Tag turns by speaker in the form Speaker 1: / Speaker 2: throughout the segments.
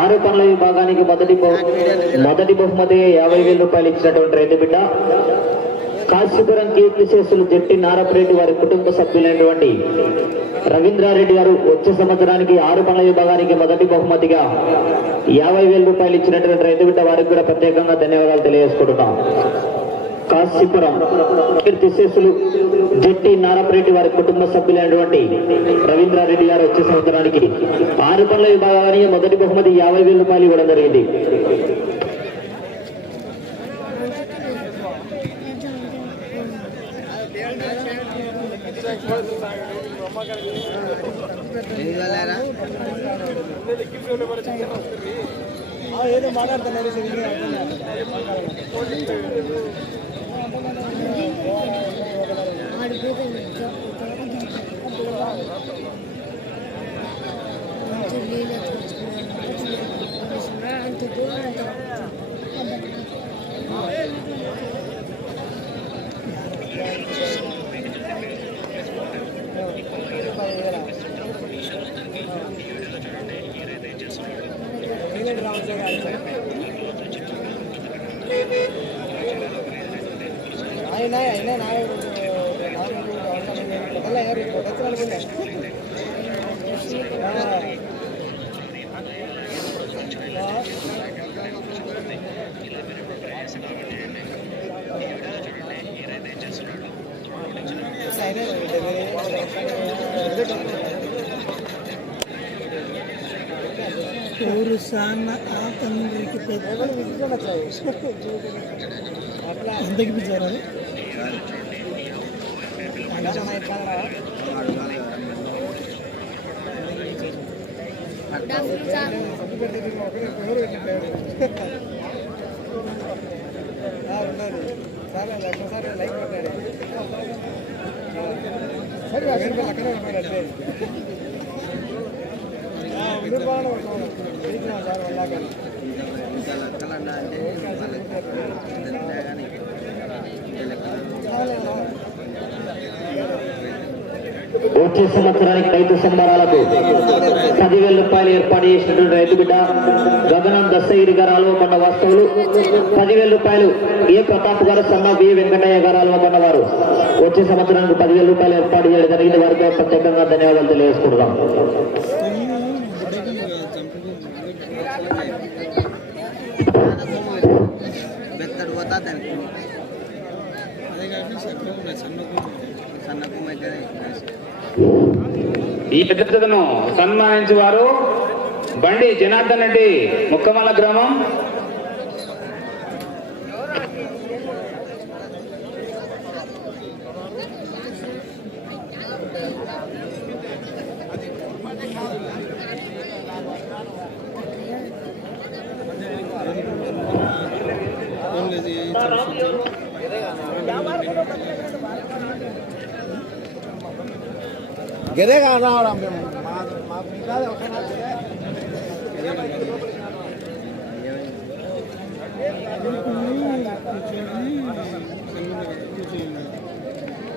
Speaker 1: ఆరు పనుల విభాగానికి మొదటి మొదటి బహుమతి యాభై వేల రూపాయలు ఇచ్చినటువంటి రైతు బిడ్డ. కాశీపురం కీర్తిశేషులు జట్టి నారపరెడ్డి వారి కుటుంబ సభ్యులైనటువంటి రవీంద్రారెడ్డి గారు వచ్చే సంవత్సరానికి ఆరు పనుల విభాగానికి మొదటి బహుమతిగా యాభై వేల రూపాయలు ఇచ్చినటువంటి రైతు బిడ్డ వారికి కూడా ప్రత్యేకంగా ధన్యవాదాలు తెలియజేసుకుంటున్నాం. కాశీపురం కీర్తిశేషులు జట్టి నారపరెడ్డి వారి కుటుంబ సభ్యులైనటువంటి రవీంద్రారెడ్డి గారు వచ్చే సంవత్సరానికి ఆరు పనుల విభాగానికి మొదటి బహుమతి యాభై వేల రూపాయలు ఇవ్వడం జరిగింది.
Speaker 2: ఏదో మాట్లాడుతున్నారు नाही नाही नाही नाही नाही नाही नाही
Speaker 3: नाही సాన్న ఆ తండ్రికి పెద్ద ఎంతకి పిచ్చారు అది
Speaker 2: లైక్ పెట్టాడు సరే అక్కడ అక్కడే ఉన్నాడు ముందు
Speaker 1: వచ్చే సంవత్సరానికి రైతు సంబరాలకు పదివేల రూపాయలు ఏర్పాటు చేసినటువంటి రైతు బిడ్డ గగనం దశగిరి గారు ఆల్వకొండ వాస్తవులు. పదివేల రూపాయలు ఏ ప్రతాప్ గారు సన్న బి వెంకటయ్య గారు ఆల్వకొండ వారు. వచ్చే సంవత్సరానికి పదివేల రూపాయలు ఏర్పాటు చేయడం జరిగింది. వారికి ప్రత్యేకంగా ధన్యవాదాలు తెలియజేసుకుంటున్నాం.
Speaker 4: ఈ పెద్దతను సన్మానించివారు బండి జనార్దన్ రెడ్డి ముక్కమల్ల గ్రామం
Speaker 2: గదే రావడం మేము? మా పిల్లలు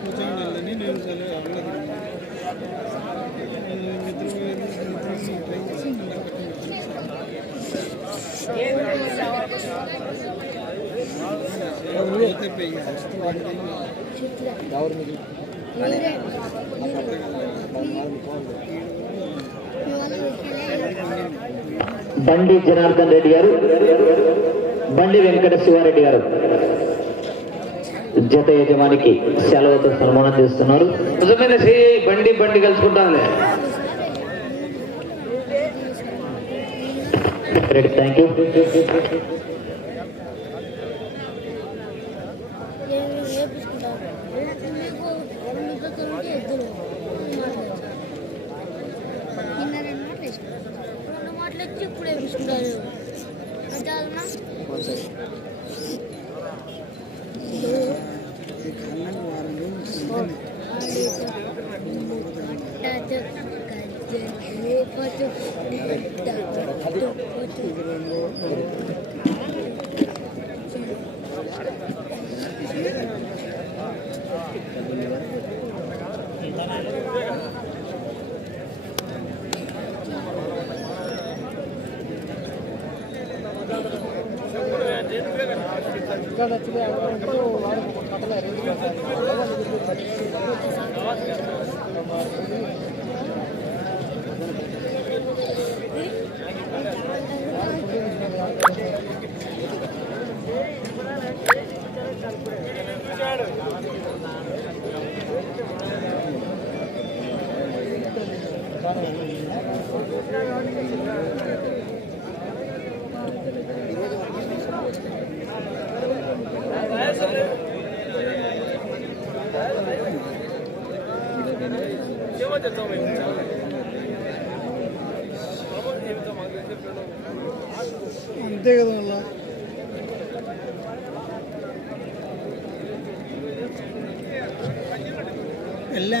Speaker 3: కూర్చోండి నేను సరే అవ్వలేదు
Speaker 1: బండి జనార్దన్ రెడ్డి గారు బండి వెంకట శివారెడ్డి గారు. జత యజమానికి సెలవుతో సన్మానం చేస్తున్నారు.
Speaker 4: నిజమైన బండి బండి కలుసుకుంటాను
Speaker 1: థ్యాంక్ యూ
Speaker 2: Gracias. నచ్చితే అనుకుంటూ వాడు కథలో రేపు అంతే కదా మళ్ళా వెళ్ళా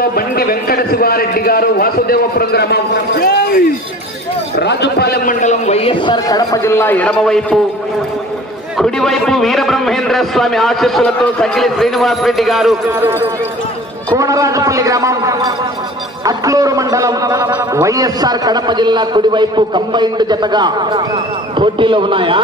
Speaker 4: ఆశీస్సులతో బండి వెంకట శివారెడ్డి గారు వాసుదేవపురం గ్రామం. రాజుపాలెం మండలం వైఎస్ఆర్ కడప జిల్లా ఎడమవైపు కుడివైపు వీరబ్రహ్మేంద్ర స్వామి ఆశీస్సులతో సకిలి శ్రీనివాస్ రెడ్డి గారు. కోనరాజపల్లి గ్రామం. అట్లూరు మండలం వైఎస్ఆర్ కడప జిల్లా కుడివైపు కంబైండ్ జతగా పోటీలో ఉన్నాయా?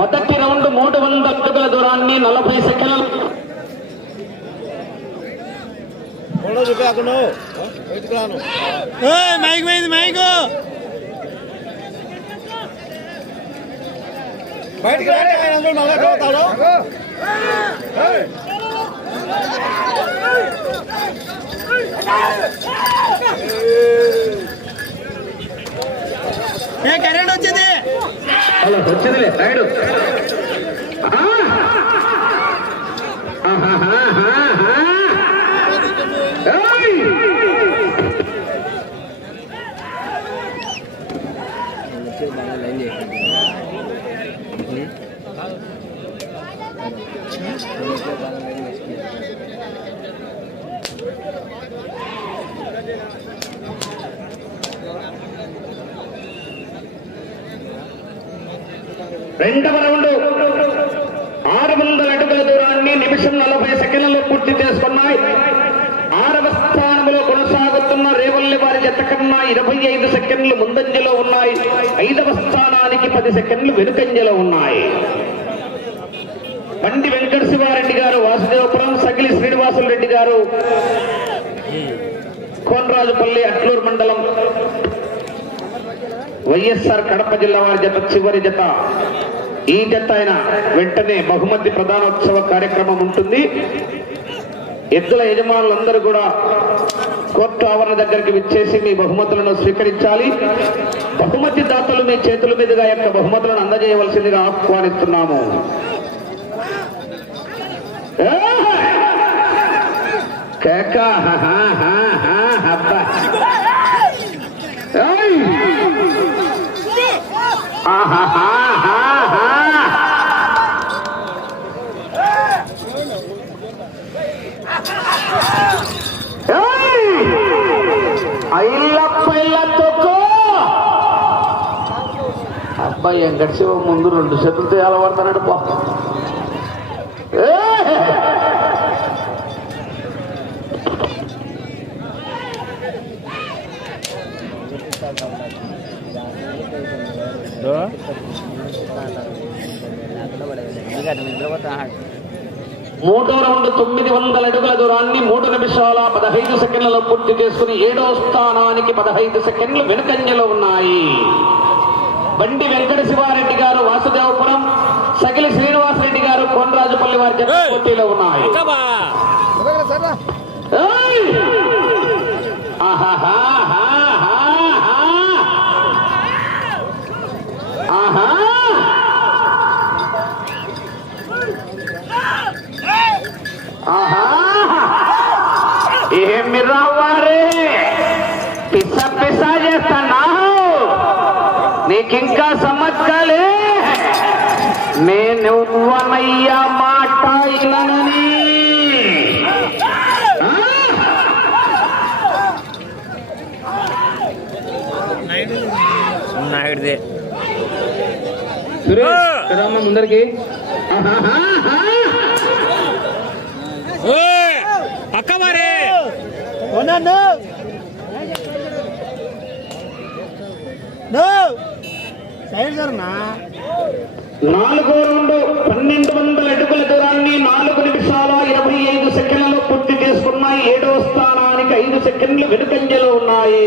Speaker 4: మొదటి రౌండ్ మూడు వందల అడుగుల దూరాన్ని నలభై సెకండ్లు.
Speaker 2: Mic mic. బయటికి కరెంట్ వచ్చింది?
Speaker 4: అలా వచ్చిందిలే రాయుడు. ఆహా. రెండవ రౌండ్. ఆరు వందల అడుగుల దూరాన్ని నిమిషం నలభై సెకండ్లలో పూర్తి చేసుకున్నాయి. ఆరవ స్థానంలో కొనసాగుతున్న రేవల్లి వారి జత కన్నా ఇరవై ఐదు సెకండ్లు ముందంజలో ఉన్నాయి. ఐదవ స్థానానికి పది సెకండ్లు వెనుకంజలో ఉన్నాయి. బండి వెంకట శివారెడ్డి గారు వాసుదేవపురం సగిలి శ్రీనివాసులు రెడ్డి గారు కోనరాజుపల్లి అట్లూరు మండలం వైఎస్ఆర్ కడప జిల్లా వారి జత చివరి జత. ఈ జత అయిన వెంటనే బహుమతి ప్రధానోత్సవ కార్యక్రమం ఉంటుంది. ఎద్దుల యజమానులందరూ కూడా కోర్టు ఆవరణ దగ్గరికి విచ్చేసి మీ బహుమతులను స్వీకరించాలి. బహుమతి దాతలు మీ చేతుల మీదుగా యొక్క బహుమతులను అందజేయవలసిందిగా ఆహ్వానిస్తున్నాము. ఏయ్! అబ్బాయి వెంకట శివ ముందు రెండు చేతులు తేయాల పడతాడు పో! మూడో రౌండ్ తొమ్మిది వందల అడుగుల దూరాన్ని మూడు నిమిషాల పదహైదు సెకండ్లలో పూర్తి చేసుకుని ఏడో స్థానానికి పదహైదు సెకండ్లు వెనుకంజలో ఉన్నాయి. బండి వెంకట శివారెడ్డి గారు వాసుదేవపురం సగిలి శ్రీనివాసరెడ్డి గారు కోనరాజుపల్లి వారి జత పోటీలో ఉన్నాయి. ఏమి రావారే? పిస పిస చేస్తున్నావు? నీకింకా సమస్యలే నేను నువ్వనయ్యా మాట ఇనని
Speaker 2: నాయుడిదే
Speaker 4: ముందరికి
Speaker 2: పక్క మరి
Speaker 3: సైడ్ జరనా
Speaker 4: నాలుగో రౌండ్ పన్నెండు వందల అడుగుల దూరాన్ని నాలుగు నిమిషాల ఇరవై ఐదు సెకండ్లలో పూర్తి చేసుకున్న ఏడో స్థానం ఐదు సెకండ్లు వెనుకంజలో ఉన్నాయి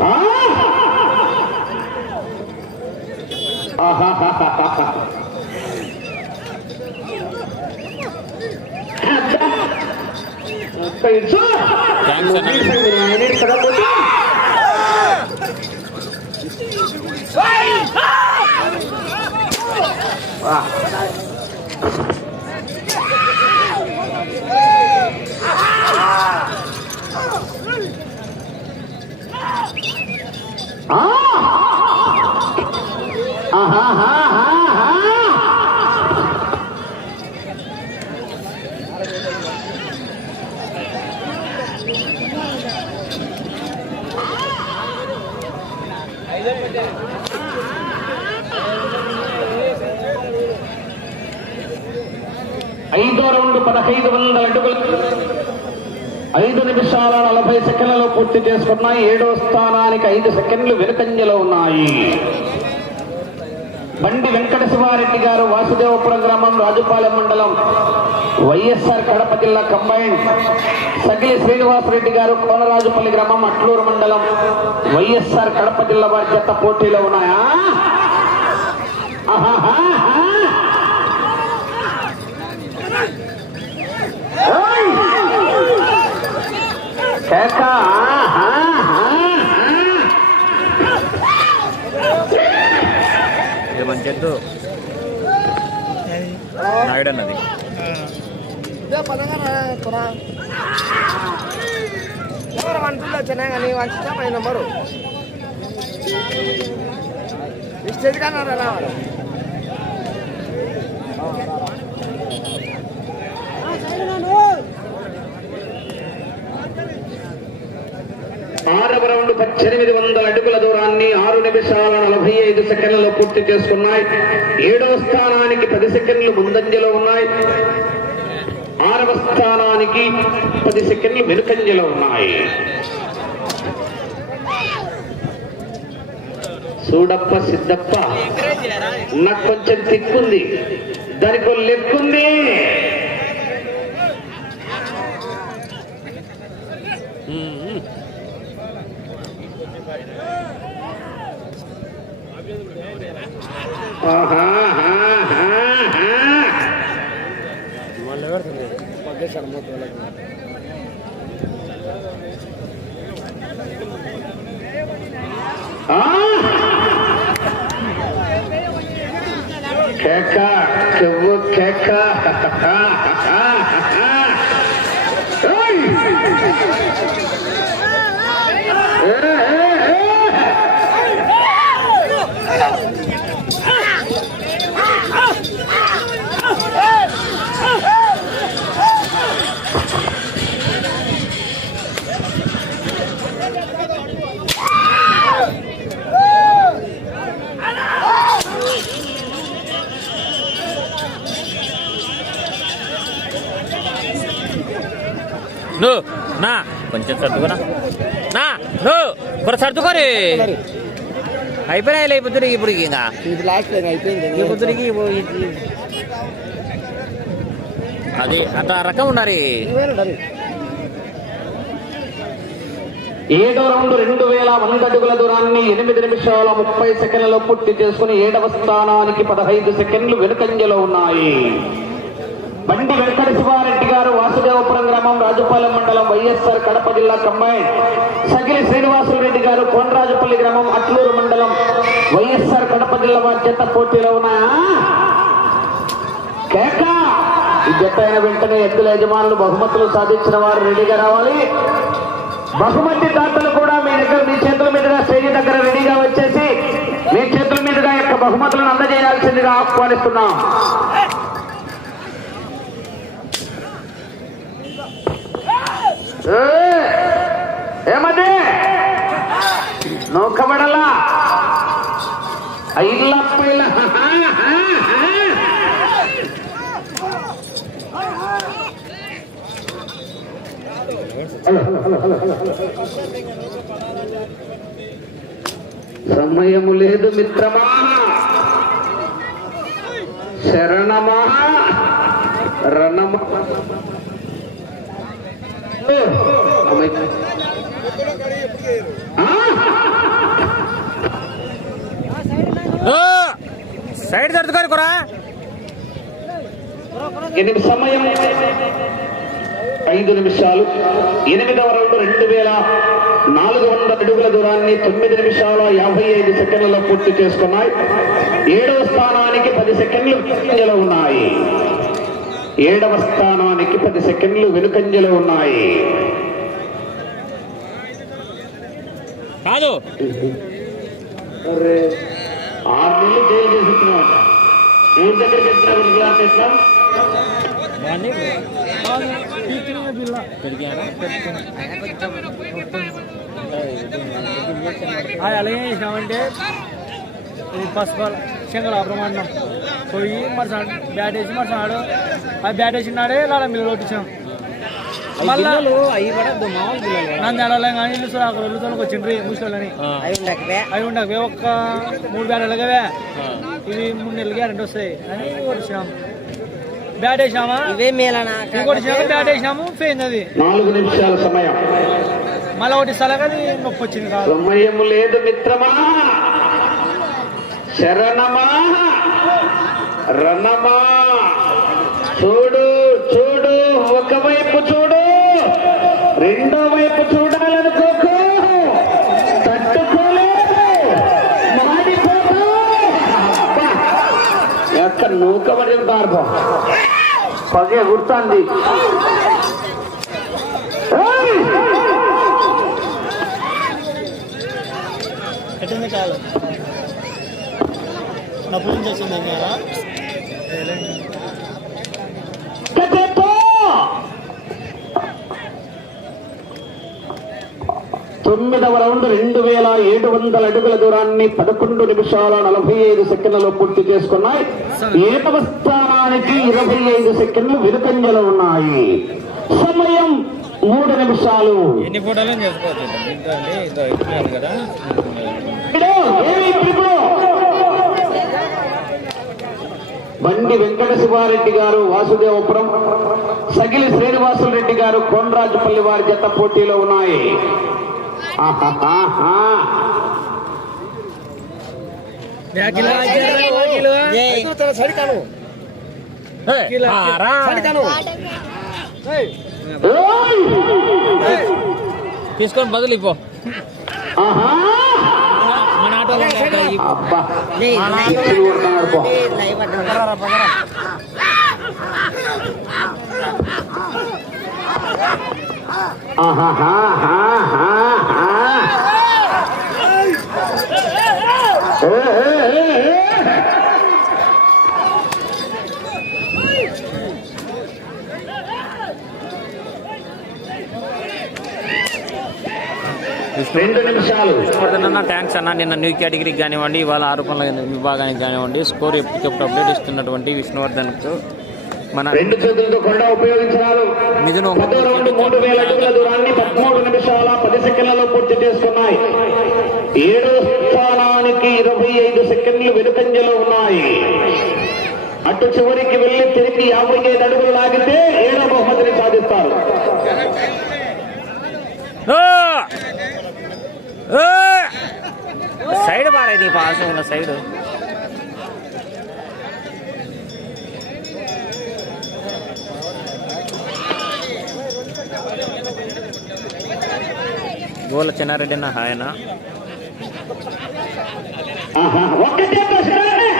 Speaker 4: ఆ! ఆహాహాహాహా. తెలుసు?
Speaker 2: Thanks అన్న.
Speaker 4: ఆయన ఇక్కడ కూర్చో. వా. ఆ! ఆహాహాహాహా. ఐదో రౌండ్ పదహైదు వందల అడుగులు. ఐదు నిమిషాల నలభై సెకండ్లలో పూర్తి చేసుకున్నాయి ఏడో స్థానానికి ఐదు సెకండ్లు వెనుకంజలో ఉన్నాయి. బండి వెంకట శివారెడ్డి గారు వాసుదేవపురం గ్రామం రాజుపాలెం మండలం వైఎస్ఆర్ కడప జిల్లా కంబైన్. సగిలి శ్రీనివాసరెడ్డి గారు కోనరాజుపల్లి గ్రామం అట్లూరు మండలం వైఎస్ఆర్ కడప జిల్లా వారి జత పోటీలో ఉన్నాయా? ఆహాహా. ఆహాహా.
Speaker 2: ఇది మంచి ఎద్దు నాయుడు అన్నది
Speaker 3: వచ్చినా కానీ వంచితే పై నెంబరు స్టేజ్ కానీ రావాలి
Speaker 4: ఆరవ రౌండ్ పద్దెనిమిది వందల అడుగుల దూరాన్ని ఆరు నిమిషాల నలభై ఐదు సెకండ్లలో పూర్తి చేసుకున్నాయి. ఏడవ స్థానానికి పది సెకండ్లు ముందంజలో ఉన్నాయి. ఆరవ స్థానానికి పది సెకండ్లు వెనుకంజలో ఉన్నాయి. చూడప్ప సిద్ధప్ప నాకు కొంచెం తిక్కుంది. దానికి లెక్కుంది. கேக்கா செவ்வு கேக்கா ஏ
Speaker 5: నువ్వు నా కొంచెం నా నువ్వు సర్దుకోరి అయిపోయినాయి పొద్దునకి ఇప్పుడు ఇంకా ఇప్పుడు అది అంత రకం ఉన్నారు
Speaker 4: ఏడో రౌండ్ రెండు వేల వంద అడుగుల దూరాన్ని ఎనిమిది నిమిషాల ముప్పై సెకండ్లలో పూర్తి చేసుకుని ఏడవ స్థానానికి పదహైదు సెకండ్లు వెనుకంజలో ఉన్నాయి. బండి వెంకట శివారెడ్డి గారు వాసుదేవపురం గ్రామం రాజుపాలెం మండలం వైఎస్ఆర్ కడప జిల్లా కంబైన్. సగిలి శ్రీనివాసులరెడ్డి గారు కోనరాజుపల్లి గ్రామం అట్లూరు మండలం వైఎస్ఆర్ కడప జిల్లా వారి పోటీలో ఉన్నాయా? కేక! ఈ జత అయిన వెంటనే ఎద్దుల యజమానులు బహుమతులు సాధించిన వారు రెడీగా రావాలి. బహుమతి దాతలు కూడా మీ దగ్గర మీ చేతుల మీదుగా స్టేజ్ దగ్గర రెడీగా వచ్చేసి మీ చేతుల మీదుగా యొక్క బహుమతులను అందజేయాల్సిందిగా ఆహ్వానిస్తున్నాం. ఏ, ఏమది నౌకబడలా ఐదు లప్పైల సమయము లేదు మిత్రమా శరణమా రణమా ఓ, అమ్మాయి. ఆ?
Speaker 5: సైడ్ సర్దుకోరి కురా.
Speaker 4: ఎనిమిది సమయం. ఐదు నిమిషాలు. ఎనిమిదవ రౌండ్ రెండు వేల నాలుగు వందల అడుగుల దూరాన్ని తొమ్మిది నిమిషాల యాభై ఐదు సెకండ్లలో పూర్తి చేసుకున్నాయి. ఏడవ స్థానానికి పది సెకండ్లు ఉన్నాయి. ఏడవ స్థానానికి పది సెకండ్లు వెనుకంజలో ఉన్నాయి.
Speaker 5: కాదు.
Speaker 4: ఆరు నెలలు జైలు చేస్తున్నామంట ఊరి దగ్గరికి ఎట్లా?
Speaker 2: అలాగే చేసినామంటే ఇది ఫస్ట్ బాల్ శంకర బ్రహ్మాండం పోయి మరుస బ్యాట్ వేసి మరుసనాడు ఆ బ్యాట్ వేసినాడే లాడ మిల్లు కొట్టించాం. మళ్ళా
Speaker 5: అవి
Speaker 2: నన్ను కానీ ఇల్లు వచ్చిండ్రి ఒక్క మూడు ఇవి వస్తాయి. అని కొట్టించాం బ్యాట్ వేసినామా? కొట్టించాము బ్యాట్ వేసినాము పోయింది అది.
Speaker 4: నాలుగు నిమిషాల సమయం.
Speaker 2: మళ్ళీ ఒకటి సలగది నొప్పి వచ్చింది కాదు.
Speaker 4: లేదు మిత్రమా. శరణమా. రణమా. చూడు చూడు ఒకవైపు చూడు రెండో వైపు చూడాలనుకోకు తట్టుకోలేదు. మాడిపోతూ అబ్బా, ఎక్కడ నూకబడి మార్గం పగే గుర్తుంది. ఏయ్!
Speaker 2: కట్టింది కాదు. నొప్పులు చేసింది
Speaker 4: తొమ్మిదవ రౌండ్ రెండు వేల ఏడు వందల అడుగుల దూరాన్ని పదకొండు నిమిషాల నలభై ఐదు సెకండ్లలో పూర్తి చేసుకున్నాయి. ఏడవ స్థానానికి ఇరవై ఐదు సెకండ్లు వెనుకంజలో ఉన్నాయి. సమయం మూడు నిమిషాలు.
Speaker 5: ఎన్ని ఫోటోలు చేసుకోవచ్చు కదా?
Speaker 4: బండి వెంకట శివారెడ్డి గారు వాసుదేవపురం. సగిలి శ్రీనివాసులు రెడ్డి గారు కోనరాజుపల్లి వారి జత పోటీలో ఉన్నాయి. ఆహాహాహా.
Speaker 2: సరికాను
Speaker 5: ఏయ్, ఆ, రా.
Speaker 4: ఏయ్!
Speaker 5: తీసుకొని
Speaker 4: ఆహా!
Speaker 1: రెండు నిమిషాలు.
Speaker 5: థ్యాంక్స్ అన్న నిన్న న్యూ కేటగిరీకి కానివ్వండి ఇవాళ ఆరోపణల విభాగానికి కానివ్వండి స్కోర్ ఎప్పటికప్పుడు అప్డేట్ ఇస్తున్నటువంటి విష్ణువర్ధన్కు. మన
Speaker 4: రెండు చేతులతో కొండ ఉపయోగించారు.
Speaker 5: మిథున్
Speaker 4: పదో రౌండ్ మూడు వేల అడుగుల దూరాన్ని పదమూడు నిమిషాల పది సెకండ్లలో పూర్తి చేసుకున్నాయి. ఏడో స్థానానికి ఇరవై ఐదు సెకండ్లు వెనుకంజలో ఉన్నాయి. అటు చివరికి వెళ్ళి తిరిగి యాభై ఐదు అడుగులు లాగితే ఏడో బహుమతిని సాధిస్తారు.
Speaker 5: సైడ్ పారేది పాస్ ఉన్న సైడ్. గోల చిన్నారెడ్డి అన్న హాయన
Speaker 4: ఆహా, ఒక్కటే దశలోనే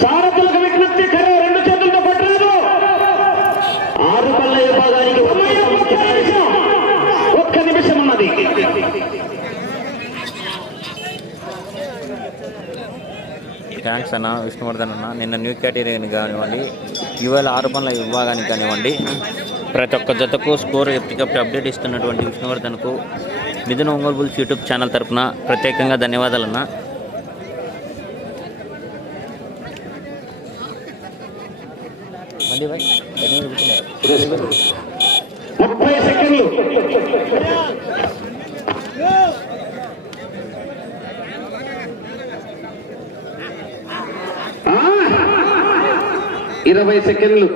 Speaker 4: సారథులకు విజ్ఞప్తి ఖరే రెండు చేతులతో పట్టలేదు. ఆరు పళ్ళ విభాగానికి ఒక్క నిమిషం. ఒక్క నిమిషం ఉన్నది.
Speaker 5: థ్యాంక్స్ అన్న విష్ణువర్ధన్ అన్న. నిన్న న్యూ కేటగిరీని కానివ్వండి ఇవాళ ఆరు పనుల విభాగానికి కానివ్వండి ప్రతి ఒక్క జతకు స్కోర్ ఎప్పటికప్పుడు అప్డేట్ ఇస్తున్నటువంటి విష్ణువర్ధన్కు మిథున ఒంగోలు బుల్స్ యూట్యూబ్ ఛానల్ తరపున ప్రత్యేకంగా ధన్యవాదాలు అన్న మళ్ళీ భాయ్ ధన్యవాదాలు చెప్తున్నారు.
Speaker 4: ముప్పై సెకండ్లు. ఆ, ఇరవై సెకండ్లు.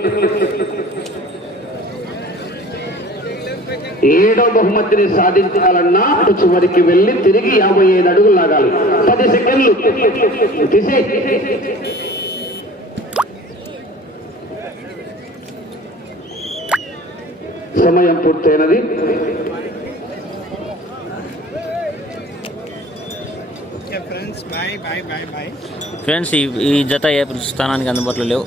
Speaker 4: ఏడో బహుమతిని సాధించాలన్నా అటు చివరికి వెళ్ళి తిరిగి యాభై ఐదు అడుగులు లాగాలి. పది సెకండ్లు. తీసే. సమయం పూర్తయినది.
Speaker 3: Friends bye bye bye bye.
Speaker 5: Friends ఈ ఈ జత ఏ స్థానానికి అందుబాటులో లేవు.